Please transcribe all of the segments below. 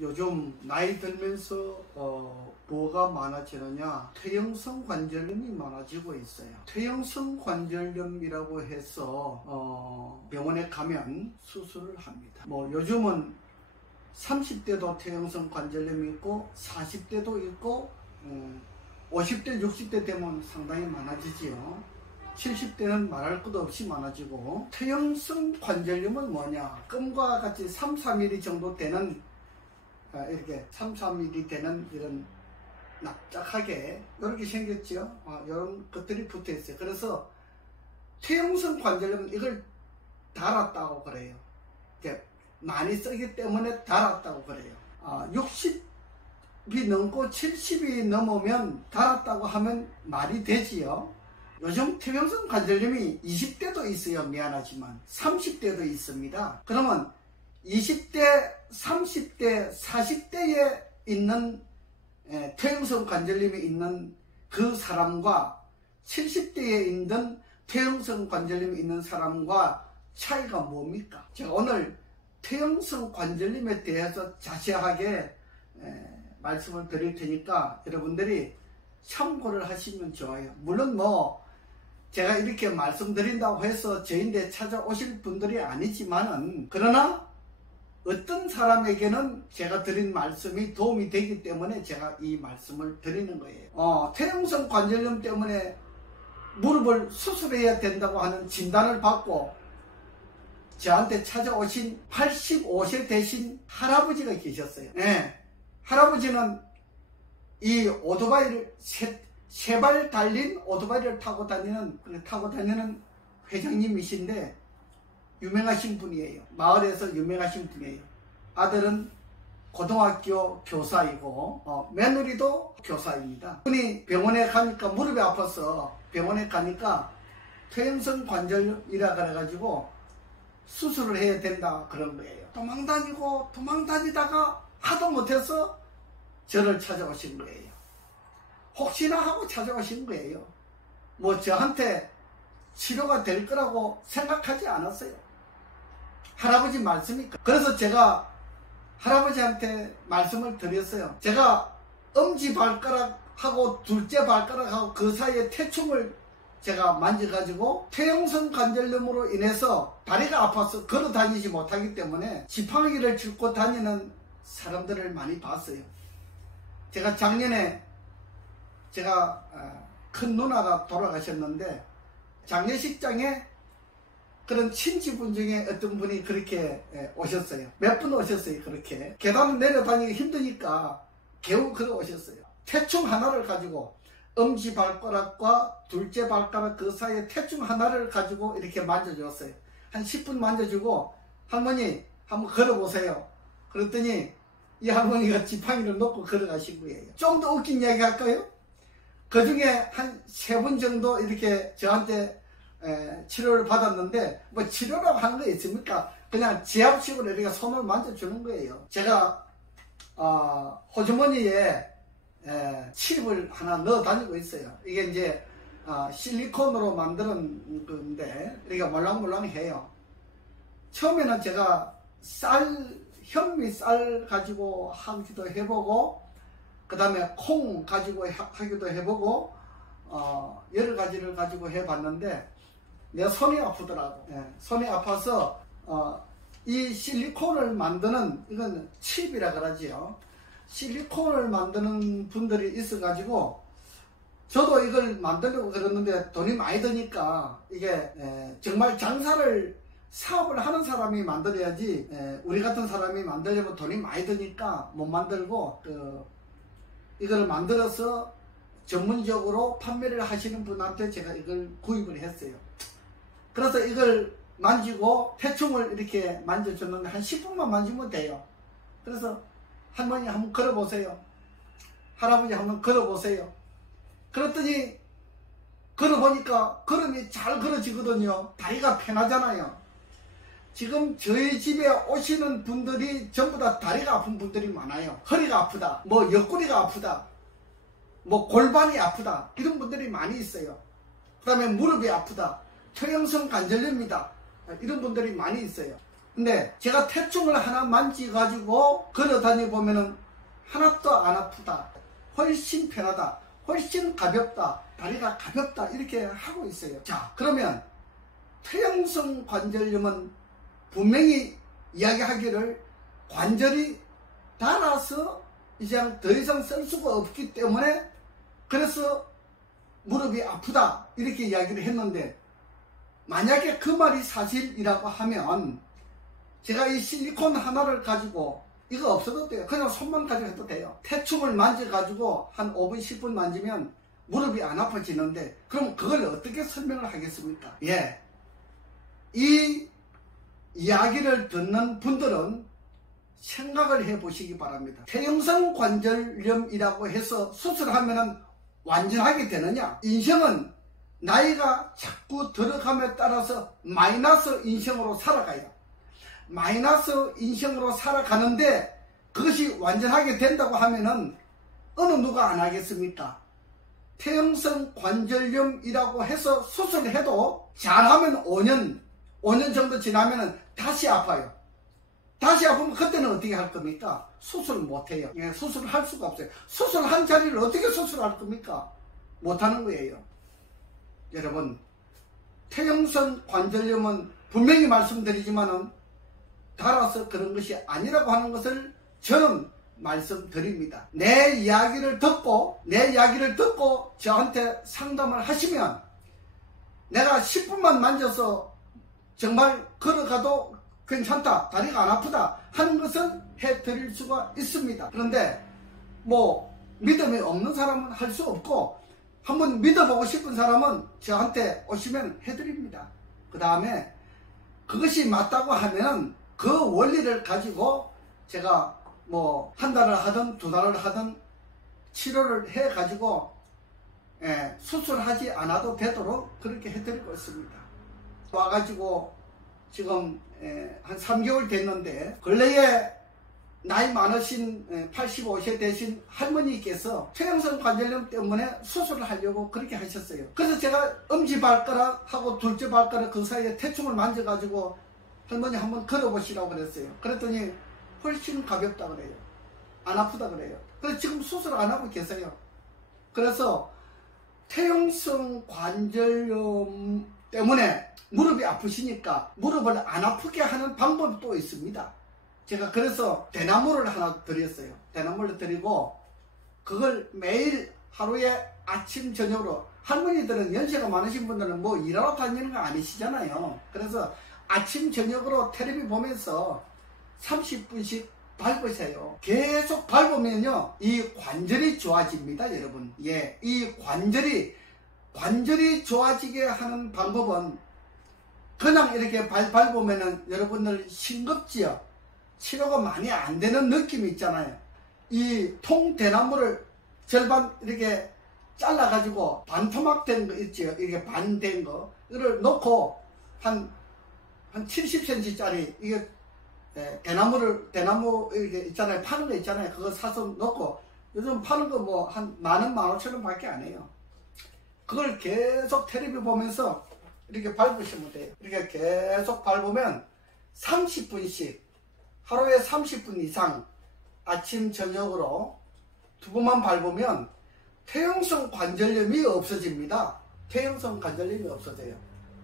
요즘 나이 들면서 뭐가 많아지느냐, 퇴행성 관절염이 많아지고 있어요. 퇴행성 관절염이라고 해서 병원에 가면 수술을 합니다. 뭐 요즘은 30대도 퇴행성 관절염이 있고 40대도 있고 50대 60대 되면 상당히 많아지지요. 70대는 말할 것도 없이 많아지고, 퇴행성 관절염은 뭐냐, 껌과 같이 3-4mm 정도 되는 이렇게 3-4mm 되는 이런 납작하게 이렇게 생겼죠. 이런 것들이 붙어 있어요. 그래서 퇴행성 관절염은 이걸 달았다고 그래요. 이렇게 많이 쓰기 때문에 달았다고 그래요. 60이 넘고 70이 넘으면 달았다고 하면 말이 되지요. 요즘 퇴행성 관절염이 20대도 있어요. 미안하지만 30대도 있습니다. 그러면 20대, 30대, 40대에 있는 퇴행성 관절염이 있는 그 사람과 70대에 있는 퇴행성 관절염이 있는 사람과 차이가 뭡니까? 제가 오늘 퇴행성 관절염에 대해서 자세하게 말씀을 드릴 테니까 여러분들이 참고를 하시면 좋아요. 물론 뭐 제가 이렇게 말씀드린다고 해서 저인데 찾아오실 분들이 아니지만은, 그러나 어떤 사람에게는 제가 드린 말씀이 도움이 되기 때문에 제가 이 말씀을 드리는 거예요. 퇴행성 관절염 때문에 무릎을 수술해야 된다고 하는 진단을 받고 저한테 찾아오신 85세 되신 할아버지가 계셨어요. 할아버지는 이 오토바이를 세 발 달린 오토바이를 타고 다니는 회장님이신데 유명하신 분이에요. 마을에서 유명하신 분이에요. 아들은 고등학교 교사이고 며느리도 교사입니다. 분이 병원에 가니까 무릎이 아파서 병원에 가니까 퇴행성 관절염이라 그래가지고 수술을 해야 된다 그런 거예요. 도망 다니다가 하도 못해서 저를 찾아오신 거예요. 혹시나 하고 찾아오신 거예요. 뭐 저한테 치료가 될 거라고 생각하지 않았어요. 할아버지 말씀이니까. 그래서 제가 할아버지한테 말씀을 드렸어요. 제가 엄지발가락하고 둘째 발가락하고 그 사이에 태충을 제가 만져가지고 퇴행성 관절염으로 인해서 다리가 아파서 걸어 다니지 못하기 때문에 지팡이를 짚고 다니는 사람들을 많이 봤어요. 제가 작년에 제가 큰 누나가 돌아가셨는데 장례식장에 그런 친지분 중에 어떤 분이 그렇게 오셨어요. 몇 분 오셨어요. 그렇게 계단을 내려다니기 힘드니까 겨우 걸어 오셨어요. 태충 하나를 가지고 엄지발가락과 둘째 발가락 그 사이에 태충 하나를 가지고 이렇게 만져줬어요. 한 10분 만져주고, 할머니 한번 걸어보세요. 그랬더니 이 할머니가 지팡이를 놓고 걸어가신 거예요. 좀 더 웃긴 이야기 할까요? 그 중에 한 3분 정도 이렇게 저한테 치료를 받았는데, 뭐 치료라고 하는 거 있습니까? 그냥 지압식으로 이렇게 손을 만져주는 거예요. 제가 호주머니에 칩을 하나 넣어 다니고 있어요. 이게 이제 실리콘으로 만드는 건데 이렇게 몰랑몰랑해요. 처음에는 제가 현미쌀 가지고 하기도 해보고, 그 다음에 콩 가지고 하기도 해보고, 여러 가지를 가지고 해봤는데 내 손이 아프더라고. 손이 아파서 이 실리콘을 만드는, 이건 칩이라 그러지요. 실리콘을 만드는 분들이 있어가지고 저도 이걸 만들려고 그랬는데 돈이 많이 드니까, 이게 정말 사업을 하는 사람이 만들어야지, 우리 같은 사람이 만들려면 돈이 많이 드니까 못 만들고, 이걸 만들어서 전문적으로 판매를 하시는 분한테 제가 이걸 구입을 했어요. 그래서 이걸 만지고 태충을 이렇게 만져줬는데 한 10분만 만지면 돼요. 그래서 할머니 한번 걸어보세요. 할아버지 한번 걸어보세요. 그랬더니 걸어보니까 걸음이 잘 걸어지거든요. 다리가 편하잖아요. 지금 저희 집에 오시는 분들이 전부 다 다리가 아픈 분들이 많아요. 허리가 아프다, 뭐 옆구리가 아프다, 뭐 골반이 아프다, 이런 분들이 많이 있어요. 그 다음에 무릎이 아프다, 퇴행성 관절염이다, 이런 분들이 많이 있어요. 근데 제가 태충을 하나 만지가지고 걸어다니 보면은 하나도 안 아프다, 훨씬 편하다, 훨씬 가볍다, 다리가 가볍다, 이렇게 하고 있어요. 자, 그러면 퇴행성 관절염은 분명히 이야기하기를 관절이 닳아서 이제 더 이상 쓸 수가 없기 때문에 그래서 무릎이 아프다, 이렇게 이야기를 했는데, 만약에 그 말이 사실이라고 하면 제가 이 실리콘 하나를 가지고 이거 없어도 돼요. 그냥 손만 가지고 해도 돼요. 태충을 만져가지고 한 5분 10분 만지면 무릎이 안 아파지는데, 그럼 그걸 어떻게 설명을 하겠습니까? 예, 이 이야기를 듣는 분들은 생각을 해 보시기 바랍니다. 퇴행성 관절염이라고 해서 수술하면 완전하게 되느냐? 인생은 나이가 자꾸 들어감에 따라서 마이너스 인생으로 살아가요. 마이너스 인생으로 살아가는데 그것이 완전하게 된다고 하면은 어느 누가 안 하겠습니까? 퇴행성 관절염이라고 해서 수술을 해도 잘하면 5년 정도 지나면은 다시 아파요. 다시 아프면 그때는 어떻게 할 겁니까? 수술을 못해요. 예, 수술을 할 수가 없어요. 수술한 자리를 어떻게 수술할 겁니까? 못하는 거예요. 여러분, 퇴행성 관절염은 분명히 말씀드리지만은 닳아서 그런 것이 아니라고 하는 것을 저는 말씀드립니다. 내 이야기를 듣고 저한테 상담을 하시면 내가 10분만 만져서 정말 걸어가도 괜찮다, 다리가 안 아프다 하는 것은 해드릴 수가 있습니다. 그런데 뭐 믿음이 없는 사람은 할 수 없고, 한번 믿어보고 싶은 사람은 저한테 오시면 해드립니다. 그 다음에 그것이 맞다고 하면 그 원리를 가지고 제가 뭐 한 달을 하든 두 달을 하든 치료를 해가지고 수술하지 않아도 되도록 그렇게 해드리고 있습니다. 와가지고 지금 한 3개월 됐는데, 근래에 나이 많으신 85세 되신 할머니께서 퇴행성 관절염 때문에 수술을 하려고 그렇게 하셨어요. 그래서 제가 엄지발가락하고 둘째 발가락 그 사이에 태충을 만져가지고 할머니 한번 걸어보시라고 그랬어요. 그랬더니 훨씬 가볍다 그래요. 안 아프다 그래요. 그래서 지금 수술 안 하고 계세요. 그래서 퇴행성 관절염 때문에 무릎이 아프시니까 무릎을 안 아프게 하는 방법이 또 있습니다. 제가 그래서 대나무를 하나 드렸어요. 대나무를 드리고 그걸 매일 하루에 아침 저녁으로, 할머니들은 연세가 많으신 분들은 뭐 일하러 다니는 거 아니시잖아요. 그래서 아침 저녁으로 텔레비 보면서 30분씩 밟으세요. 계속 밟으면요 이 관절이 좋아집니다, 여러분. 예, 이 관절이 좋아지게 하는 방법은 그냥 이렇게 밟으면은 여러분들 싱겁지요. 치료가 많이 안 되는 느낌이 있잖아요. 이 통대나무를 절반 이렇게 잘라 가지고 반토막 된 거 있지요. 이게 반 된 거 이걸 놓고 한 70cm 짜리 이게 대나무 이렇게 있잖아요. 파는 거 있잖아요. 그거 사서 놓고, 요즘 파는 거 뭐 한 10,000원, 15,000원 밖에 안 해요. 그걸 계속 텔레비 보면서 이렇게 밟으시면 돼요. 이렇게 계속 밟으면 30분씩, 하루에 30분 이상 아침 저녁으로 2번만 밟으면 퇴행성 관절염이 없어집니다. 퇴행성 관절염이 없어져요.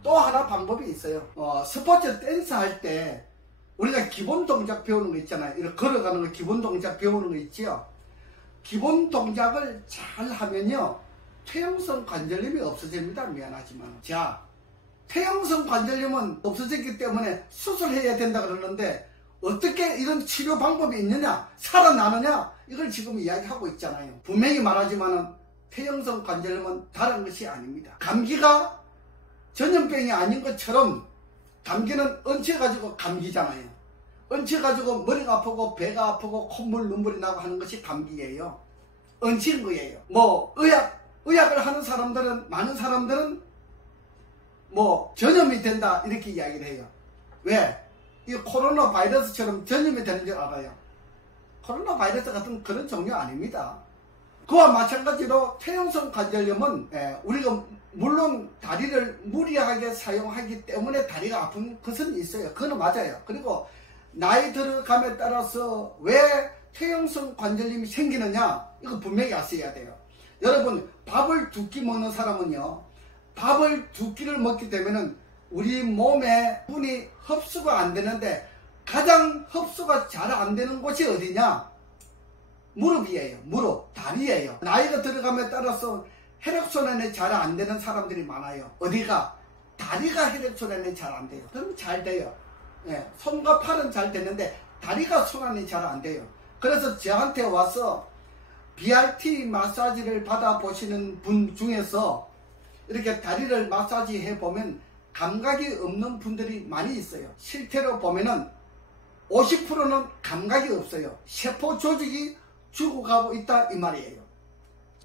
또 하나 방법이 있어요. 스포츠 댄스 할 때 우리가 기본 동작 배우는 거 있잖아요. 이렇게 걸어가는 거 기본 동작 배우는 거 있지요. 기본 동작을 잘 하면요 퇴행성 관절염이 없어집니다. 미안하지만. 자, 퇴행성 관절염은 없어졌기 때문에 수술해야 된다 그러는데 어떻게 이런 치료 방법이 있느냐, 살아나느냐, 이걸 지금 이야기하고 있잖아요. 분명히 말하지만은 퇴행성 관절염은 다른 것이 아닙니다. 감기가 전염병이 아닌 것처럼 감기는 얹혀가지고 감기잖아요. 얹혀가지고 머리가 아프고 배가 아프고 콧물 눈물이 나고 하는 것이 감기예요. 얹힌 거예요. 뭐 의학을 하는 사람들은, 많은 사람들은 뭐 전염이 된다 이렇게 이야기를 해요. 왜? 이 코로나 바이러스처럼 전염이 되는 줄 알아요. 코로나 바이러스 같은 그런 종류 아닙니다. 그와 마찬가지로 퇴행성 관절염은 우리가 물론 다리를 무리하게 사용하기 때문에 다리가 아픈 것은 있어요. 그거는 맞아요. 그리고 나이 들어감에 따라서 왜 퇴행성 관절염이 생기느냐, 이거 분명히 아셔야 돼요. 여러분, 밥을 2끼 먹는 사람은요, 밥을 2끼를 먹기 때문에 우리 몸에 분이 흡수가 안 되는데 가장 흡수가 잘 안 되는 곳이 어디냐? 무릎이에요. 무릎, 다리예요. 나이가 들어감에 따라서 혈액순환이 잘 안 되는 사람들이 많아요. 어디가? 다리가 혈액순환이 잘 안 돼요. 그럼 잘 돼요. 손과 팔은 잘 되는데 다리가 순환이 잘 안 돼요. 그래서 저한테 와서 BRT 마사지를 받아보시는 분 중에서 이렇게 다리를 마사지 해보면 감각이 없는 분들이 많이 있어요. 실제로 보면은 50%는 감각이 없어요. 세포 조직이 죽어가고 있다 이 말이에요.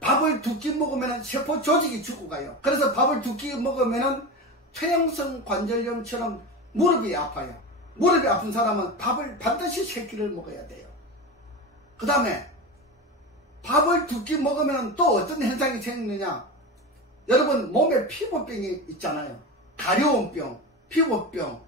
밥을 2끼 먹으면 세포 조직이 죽어가요. 그래서 밥을 2끼 먹으면 퇴행성 관절염처럼 무릎이 아파요. 무릎이 아픈 사람은 밥을 반드시 3끼를 먹어야 돼요. 그 다음에 밥을 2끼 먹으면 또 어떤 현상이 생기느냐, 여러분 몸에 피부병이 있잖아요. 가려움병, 피부병,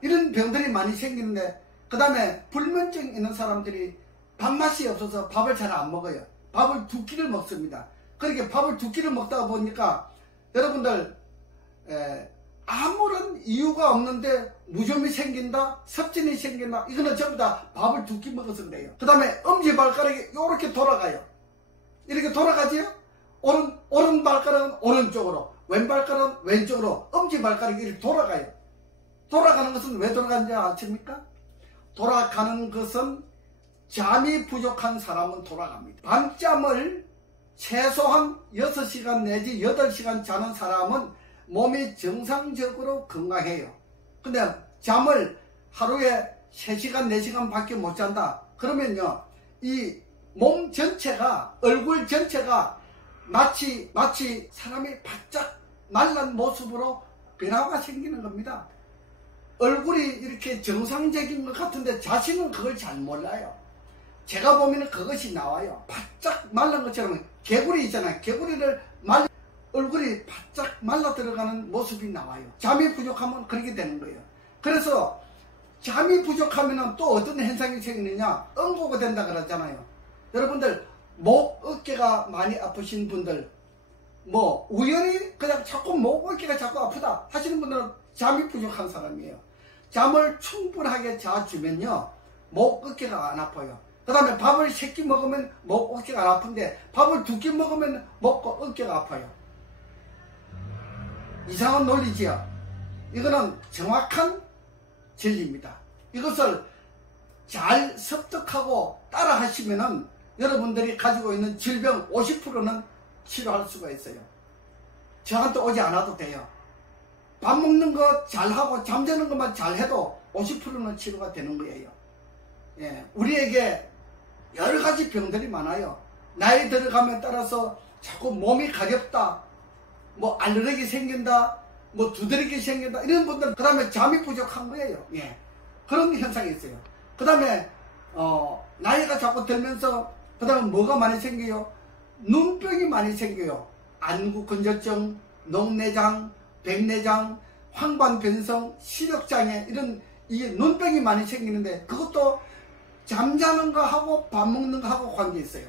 이런 병들이 많이 생기는데, 그 다음에 불면증 있는 사람들이 밥맛이 없어서 밥을 잘 안 먹어요. 밥을 2끼를 먹습니다. 그렇게 밥을 2끼를 먹다 보니까 여러분들 아무런 이유가 없는데 무좀이 생긴다, 섭진이 생긴다, 이거는 전부 다 밥을 2끼 먹어서 그래요. 그 다음에 엄지발가락이 이렇게 돌아가요. 이렇게 돌아가지요. 오른 발가락은 오른쪽으로, 왼 발가락은 왼쪽으로, 엄지발가락이 이렇게 돌아가요. 돌아가는 것은 왜 돌아가는지 아십니까? 돌아가는 것은 잠이 부족한 사람은 돌아갑니다. 밤잠을 최소한 6시간 내지 8시간 자는 사람은 몸이 정상적으로 건강해요. 근데 잠을 하루에 3시간 4시간 밖에 못 잔다 그러면요, 이 몸 전체가, 얼굴 전체가 마치 사람이 바짝 말란 모습으로 변화가 생기는 겁니다. 얼굴이 이렇게 정상적인 것 같은데 자신은 그걸 잘 몰라요. 제가 보면 그것이 나와요. 바짝 말란 것처럼 개구리 있잖아요. 개구리를 얼굴이 바짝 말라 들어가는 모습이 나와요. 잠이 부족하면 그렇게 되는 거예요. 그래서 잠이 부족하면 또 어떤 현상이 생기느냐, 응고가 된다 그러잖아요. 여러분들 목, 어깨가 많이 아프신 분들, 뭐 우연히 그냥 자꾸 목, 어깨가 자꾸 아프다 하시는 분들은 잠이 부족한 사람이에요. 잠을 충분하게 자주면요, 목, 어깨가 안 아파요. 그 다음에 밥을 3끼 먹으면 목, 어깨가 안 아픈데 밥을 2끼 먹으면 목과 어깨가 아파요. 이상한 논리지요. 이거는 정확한 진리입니다. 이것을 잘 습득하고 따라 하시면은 여러분들이 가지고 있는 질병 50%는 치료할 수가 있어요. 저한테 오지 않아도 돼요. 밥 먹는 거 잘하고 잠자는 것만 잘해도 50%는 치료가 되는 거예요. 우리에게 여러 가지 병들이 많아요. 나이 들어감에 따라서 자꾸 몸이 가렵다, 뭐 알레르기 생긴다, 뭐 두드러기 생긴다, 이런 분들, 그 다음에 잠이 부족한 거예요. 그런 현상이 있어요. 그 다음에 나이가 자꾸 들면서 그 다음에 뭐가 많이 생겨요? 눈병이 많이 생겨요. 안구건조증, 녹내장, 백내장, 황반변성, 시력장애, 이런 이게 눈병이 많이 생기는데 그것도 잠자는 거 하고 밥 먹는 거 하고 관계 있어요.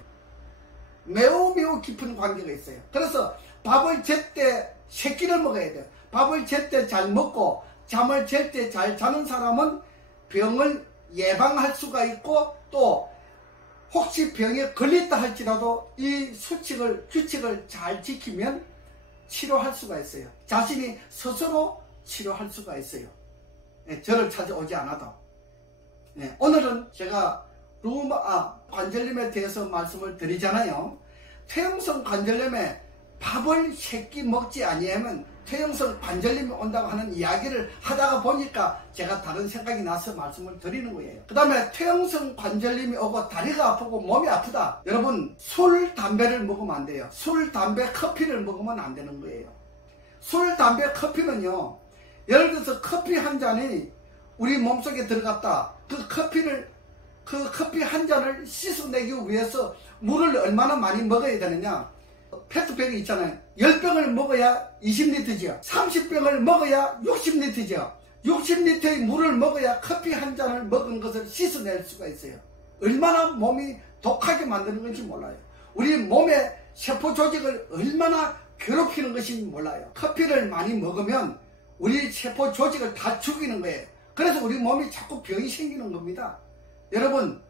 매우 깊은 관계가 있어요. 그래서 밥을 제때 3끼를 먹어야 돼요. 밥을 제때 잘 먹고 잠을 제때 잘 자는 사람은 병을 예방할 수가 있고, 또 혹시 병에 걸렸다 할지라도 이 규칙을 잘 지키면 치료할 수가 있어요. 자신이 스스로 치료할 수가 있어요. 저를 찾아오지 않아도. 오늘은 제가 관절염에 대해서 말씀을 드리잖아요. 퇴행성 관절염에 밥을 3끼 먹지 아니하면 퇴행성 관절염이 온다고 하는 이야기를 하다가 보니까 제가 다른 생각이 나서 말씀을 드리는 거예요. 그 다음에 퇴행성 관절염이 오고 다리가 아프고 몸이 아프다. 여러분, 술, 담배를 먹으면 안 돼요. 술, 담배, 커피를 먹으면 안 되는 거예요. 술, 담배, 커피는요, 예를 들어서 커피 한 잔이 우리 몸속에 들어갔다. 그 커피 한 잔을 씻어내기 위해서 물을 얼마나 많이 먹어야 되느냐. 페트병이 있잖아요. 10병을 먹어야 20리터죠. 30병을 먹어야 60리터죠. 60리터의 물을 먹어야 커피 한 잔을 먹은 것을 씻어낼 수가 있어요. 얼마나 몸이 독하게 만드는 건지 몰라요. 우리 몸의 세포 조직을 얼마나 괴롭히는 것인지 몰라요. 커피를 많이 먹으면 우리 세포 조직을 다 죽이는 거예요. 그래서 우리 몸이 자꾸 병이 생기는 겁니다. 여러분,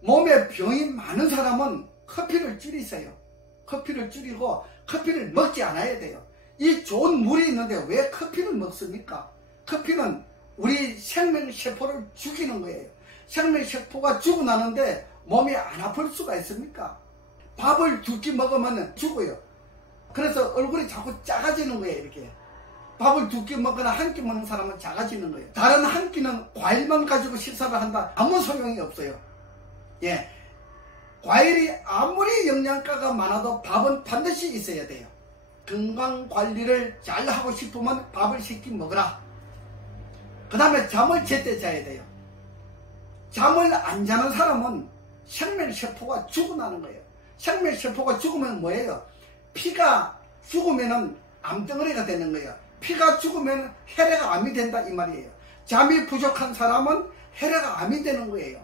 몸에 병이 많은 사람은 커피를 줄이세요. 커피를 줄이고 커피를 먹지 않아야 돼요. 이 좋은 물이 있는데 왜 커피를 먹습니까? 커피는 우리 생명세포를 죽이는 거예요. 생명세포가 죽고 나는데 몸이 안 아플 수가 있습니까? 밥을 2끼 먹으면 죽어요. 그래서 얼굴이 자꾸 작아지는 거예요. 이렇게 밥을 2끼 먹거나 1끼 먹는 사람은 작아지는 거예요. 다른 한 끼는 과일만 가지고 식사를 한다. 아무 소용이 없어요. 예, 과일이 아무리 영양가가 많아도 밥은 반드시 있어야 돼요. 건강관리를 잘 하고 싶으면 밥을 10끼 먹어라. 그 다음에 잠을 제때 자야 돼요. 잠을 안 자는 사람은 생명세포가 죽어나는 거예요. 생명세포가 죽으면 뭐예요? 피가 죽으면 암덩어리가 되는 거예요. 피가 죽으면 혈액 암이 된다 이 말이에요. 잠이 부족한 사람은 혈액 암이 되는 거예요.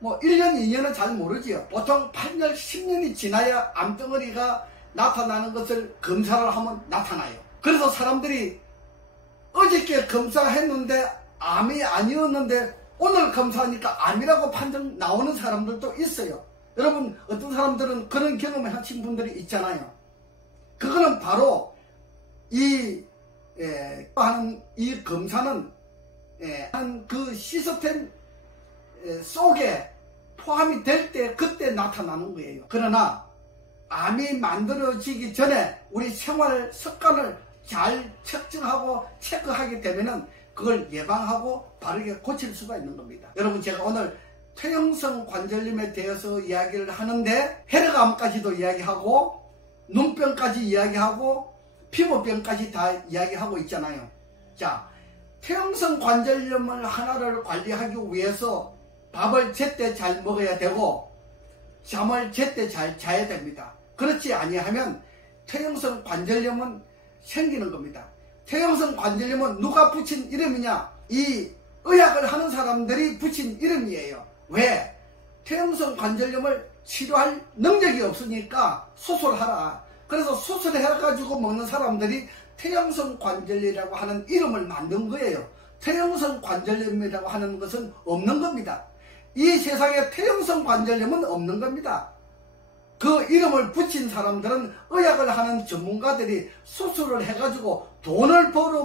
뭐 1년 2년은 잘 모르지요. 보통 8년 10년이 지나야 암덩어리가 나타나는 것을 검사를 하면 나타나요. 그래서 사람들이 어저께 검사했는데 암이 아니었는데 오늘 검사하니까 암이라고 판정 나오는 사람들도 있어요. 여러분, 어떤 사람들은 그런 경험을 하신 분들이 있잖아요. 그거는 바로 이 검사는 그 시스템 속에 포함이 될 때 그때 나타나는 거예요. 그러나 암이 만들어지기 전에 우리 생활 습관을 잘 측정하고 체크하게 되면은 그걸 예방하고 바르게 고칠 수가 있는 겁니다. 여러분, 제가 오늘 퇴행성 관절염에 대해서 이야기를 하는데 혈액암까지도 이야기하고 눈병까지 이야기하고 피부병까지 다 이야기하고 있잖아요. 자, 퇴행성 관절염을 하나를 관리하기 위해서 밥을 제때 잘 먹어야 되고 잠을 제때 잘 자야 됩니다. 그렇지 아니하면 퇴행성 관절염은 생기는 겁니다. 퇴행성 관절염은 누가 붙인 이름이냐? 이 의학을 하는 사람들이 붙인 이름이에요. 왜? 퇴행성 관절염을 치료할 능력이 없으니까 수술하라. 그래서 수술해가지고 먹는 사람들이 퇴행성 관절염이라고 하는 이름을 만든 거예요. 퇴행성 관절염이라고 하는 것은 없는 겁니다. 이 세상에 퇴행성 관절염은 없는 겁니다. 그 이름을 붙인 사람들은 의학을 하는 전문가들이 수술을 해가지고 돈을 벌어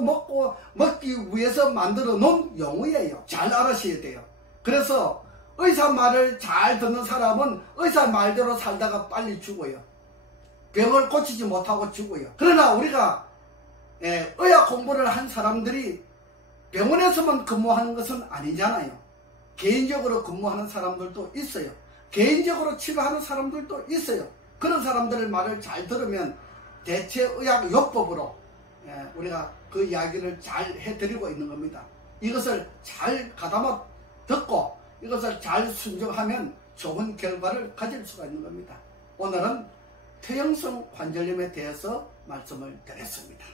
먹기 위해서 만들어 놓은 용어예요. 잘 알아셔야 돼요. 그래서 의사 말을 잘 듣는 사람은 의사 말대로 살다가 빨리 죽어요. 병을 고치지 못하고 죽어요. 그러나 우리가 의학 공부를 한 사람들이 병원에서만 근무하는 것은 아니잖아요. 개인적으로 근무하는 사람들도 있어요. 개인적으로 치료하는 사람들도 있어요. 그런 사람들의 말을 잘 들으면 대체의학요법으로 우리가 그 이야기를 잘 해드리고 있는 겁니다. 이것을 잘 가다마 듣고 이것을 잘 순종하면 좋은 결과를 가질 수가 있는 겁니다. 오늘은 퇴행성 관절염에 대해서 말씀을 드렸습니다.